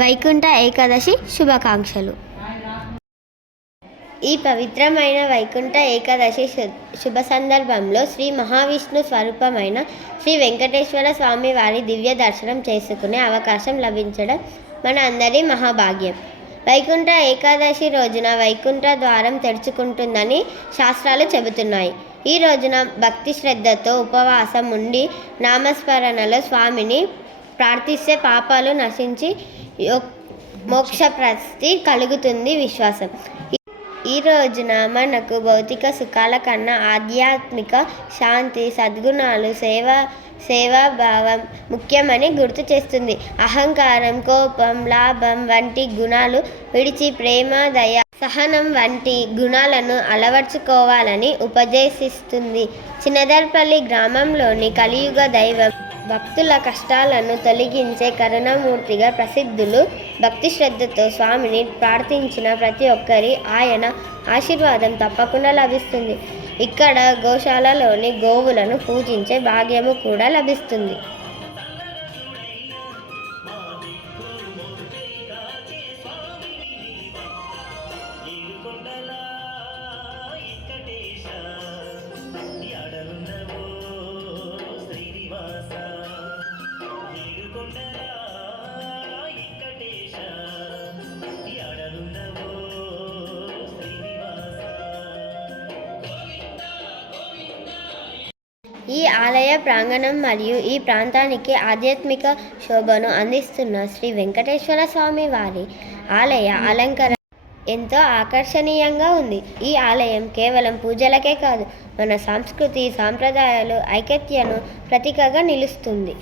వైకుంఠ ఏకాదశి శుభాకాంక్షలు. ఈ పవిత్రమైన వైకుంఠ ఏకాదశి శుభ సందర్భంలో శ్రీ మహావిష్ణు స్వరూపమైన శ్రీ వెంకటేశ్వర స్వామి వారి దివ్య దర్శనం చేసుకునే అవకాశం లభించడం మన అందరి మహాభాగ్యం. వైకుంఠ ఏకాదశి రోజున వైకుంఠ ద్వారం తెరుచుకుంటుందని శాస్త్రాలు చెబుతున్నాయి. ఈ రోజున భక్తి శ్రద్ధతో ఉపవాసం ఉండి నామస్మరణలో స్వామిని ప్రార్థిస్తే పాపాలు నశించి మోక్షప్రాప్తి కలుగుతుంది విశ్వాసం. ఈ రోజున మనకు భౌతిక సుఖాల కన్నా ఆధ్యాత్మిక శాంతి, సద్గుణాలు, సేవాభావం ముఖ్యమని గుర్తు చేస్తుంది. అహంకారం, కోపం, లాభం వంటి గుణాలు విడిచి ప్రేమ, దయ, సహనం వంటి గుణాలను అలవర్చుకోవాలని ఉపదేశిస్తుంది. చిన్నదర్పల్లి గ్రామంలోని కలియుగ దైవం, భక్తుల కష్టాలను తొలగించే కరుణామూర్తిగా ప్రసిద్ధులు. భక్తి శ్రద్ధతో స్వామిని ప్రార్థించిన ప్రతి ఒక్కరి ఆయన ఆశీర్వాదం తప్పకుండా లభిస్తుంది. ఇక్కడ గోశాలలోని గోవులను పూజించే భాగ్యము కూడా లభిస్తుంది. ఈ ఆలయ ప్రాంగణం మరియు ఈ ప్రాంతానికి ఆధ్యాత్మిక శోభను అందిస్తున్న శ్రీ వెంకటేశ్వర స్వామి వారి ఆలయ అలంకరణ ఎంతో ఆకర్షణీయంగా ఉంది. ఈ ఆలయం కేవలం పూజలకే కాదు, మన సంస్కృతి, సాంప్రదాయాలు, ఐక్యతను ప్రతీకగా నిలుస్తుంది.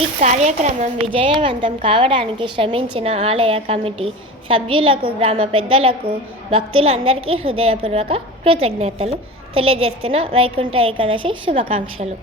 ఈ కార్యక్రమం విజయవంతం కావడానికి శ్రమించిన ఆలయ కమిటీ సభ్యులకు, గ్రామ పెద్దలకు, భక్తులందరికీ హృదయపూర్వక కృతజ్ఞతలు తెలియజేస్తున్న వైకుంఠ ఏకాదశి శుభాకాంక్షలు.